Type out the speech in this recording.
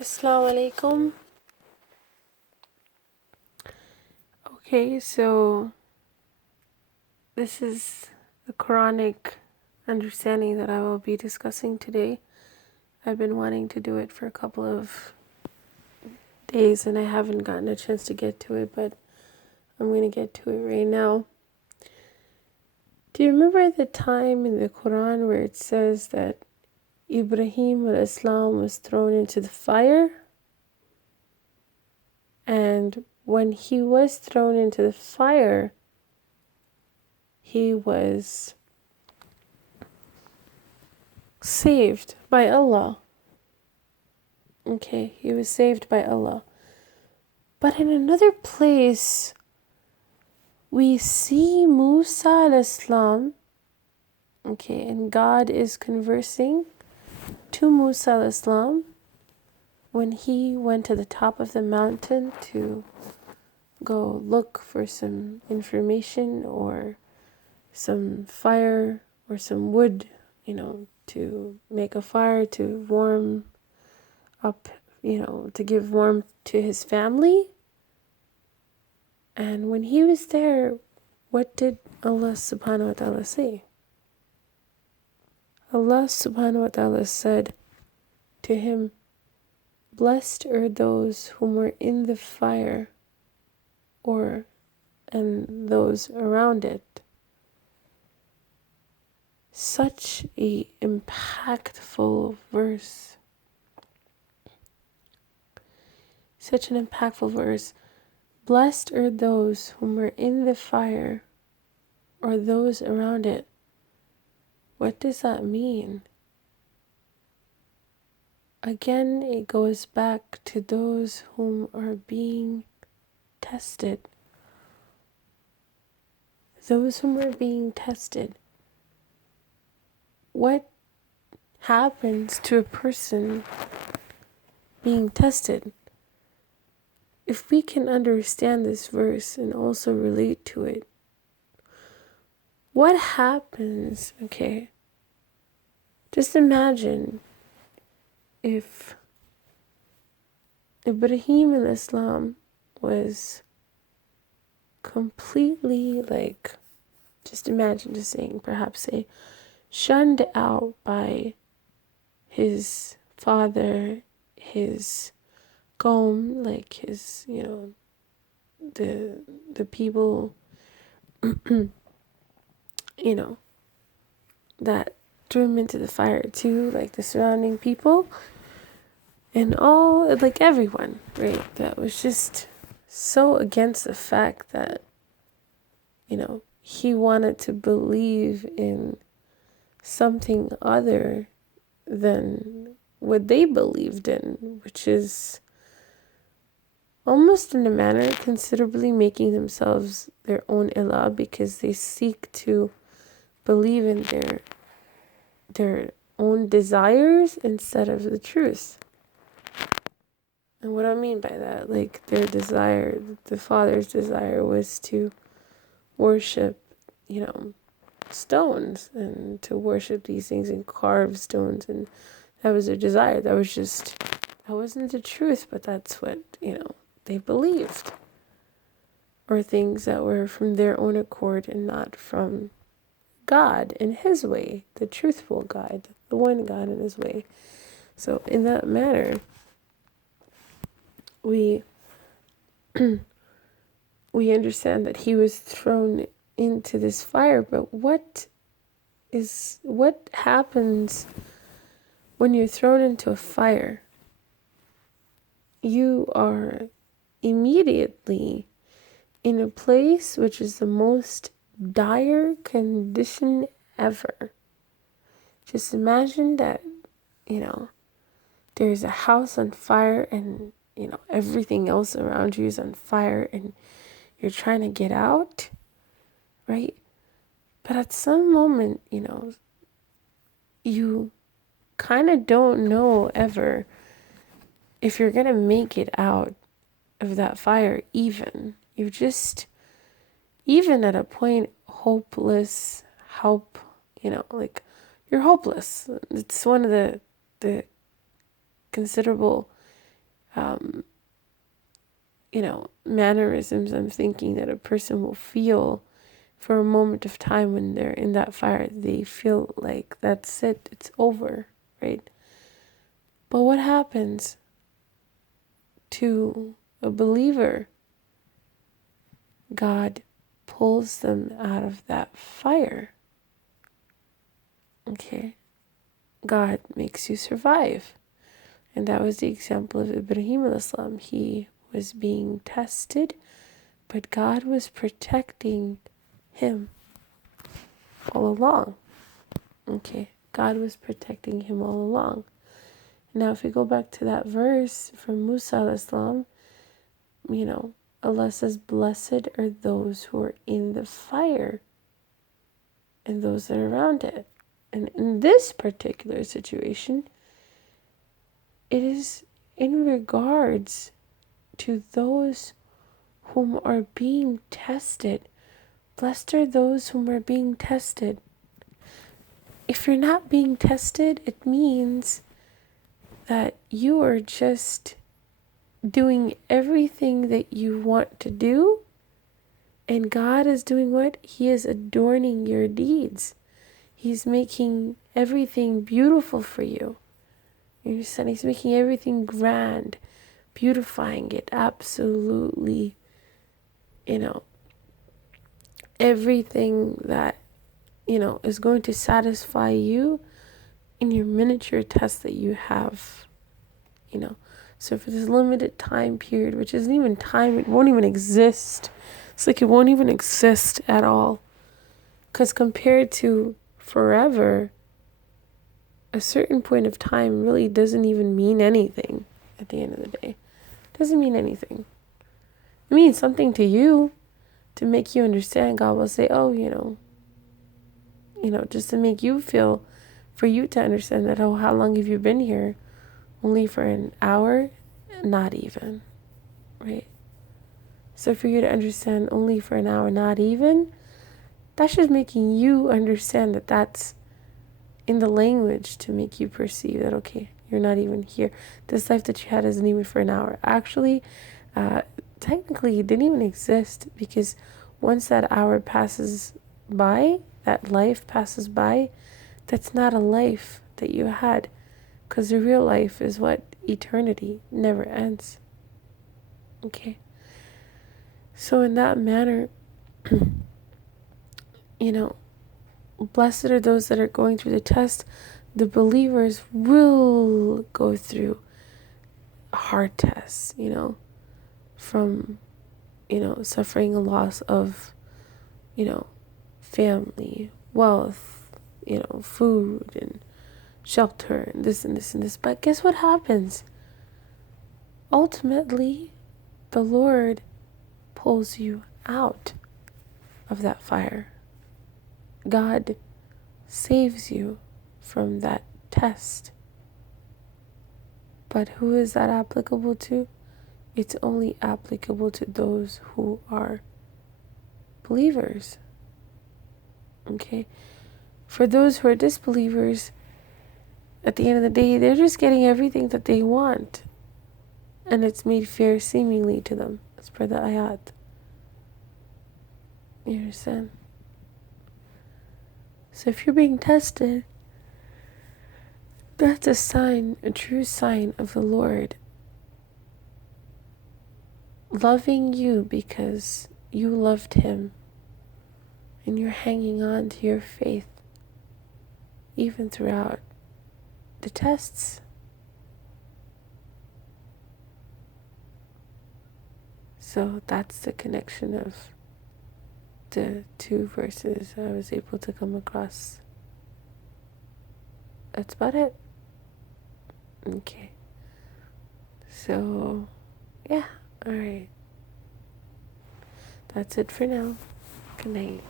Assalamu alaikum. Okay, so this is the Quranic understanding that I will be discussing today. I've been wanting to do it for a couple of days and I haven't gotten a chance to get to it, but I'm going to get to it right now. Do you remember the time in the Quran where it says that Ibrahim al-Islam was thrown into the fire? And when he was thrown into the fire, he was saved by Allah. Okay, he was saved by Allah. But in another place, we see Musa al-Islam, okay, and God is conversing to Musa al-Islam when he went to the top of the mountain to go look for some information or some fire or some wood, to make a fire to warm up, to give warmth to his family. And when he was there, what did Allah subhanahu wa ta'ala say? Allah subhanahu wa ta'ala said to him, "Blessed are those whom are in the fire and those around it." Such a impactful verse. Such an impactful verse. Blessed are those whom are in the fire or those around it. What does that mean? Again, it goes back to those whom are being tested. Those whom are being tested. What happens to a person being tested? If we can understand this verse and also relate to it, what happens, okay? Just imagine if Ibrahim al-Islam was completely perhaps shunned out by his father, his qawm, the people, that threw him into the fire too, like the surrounding people, and all, everyone, right, that was just so against the fact that, he wanted to believe in something other than what they believed in, which is almost in a manner considerably making themselves their own ilah, because they seek to believe in their own desires instead of the truth. And what I mean by that, their desire, the father's desire, was to worship, stones, and to worship these things and carve stones, and that was their desire. That wasn't the truth, but that's what, they believed. Or things that were from their own accord and not from God in his way, the truthful God, the one God in his way. So in that manner, we understand that he was thrown into this fire, but what happens when you're thrown into a fire? You are immediately in a place which is the most dire condition ever. Just imagine that, there's a house on fire and, everything else around you is on fire and you're trying to get out, right? But at some moment, you kind of don't know ever if you're going to make it out of that fire even. You're just, even at a point, hopeless, you're hopeless. It's one of the considerable mannerisms I'm thinking that a person will feel for a moment of time when they're in that fire. They feel like that's it, it's over, right? But what happens to a believer? God pulls them out of that fire. Okay? God makes you survive. And that was the example of Ibrahim al-Islam. He was being tested, but God was protecting him all along. Okay? God was protecting him all along. Now, if we go back to that verse from Musa al-Islam, Allah says, blessed are those who are in the fire and those that are around it. And in this particular situation, it is in regards to those whom are being tested. Blessed are those whom are being tested. If you're not being tested, it means that you are just doing everything that you want to do, and God is doing what? He is adorning your deeds. He's making everything beautiful for you. You understand? He's making everything grand, beautifying it absolutely, everything that, is going to satisfy you in your miniature test that you have, So for this limited time period, which isn't even time, it won't even exist. It's like it won't even exist at all. Because compared to forever, a certain point of time really doesn't even mean anything at the end of the day. It doesn't mean anything. It means something to you to make you understand. God will say, oh, just to make you feel, for you to understand that, oh, how long have you been here? Only for an hour? Not even, right? So for you to understand only for an hour, not even, that's just making you understand that that's in the language to make you perceive that, okay, you're not even here. This life that you had isn't even for an hour. Actually, technically, it didn't even exist, because once that hour passes by, that life passes by, that's not a life that you had. Because the real life is what? Eternity never ends. Okay? So in that manner, blessed are those that are going through the test. The believers will go through hard tests, from, suffering a loss of, family, wealth, food and shelter and this and this and this. But guess what happens? Ultimately, the Lord pulls you out of that fire. God saves you from that test. But who is that applicable to? It's only applicable to those who are believers. Okay? For those who are disbelievers, at the end of the day, they're just getting everything that they want. And it's made fair seemingly to them, as per the ayat. You understand? So if you're being tested, that's a sign, a true sign of the Lord loving you because you loved Him. And you're hanging on to your faith even throughout the tests. So that's the connection of the two verses I was able to come across. That's about it. Okay. So, yeah. Alright. That's it for now. Good night.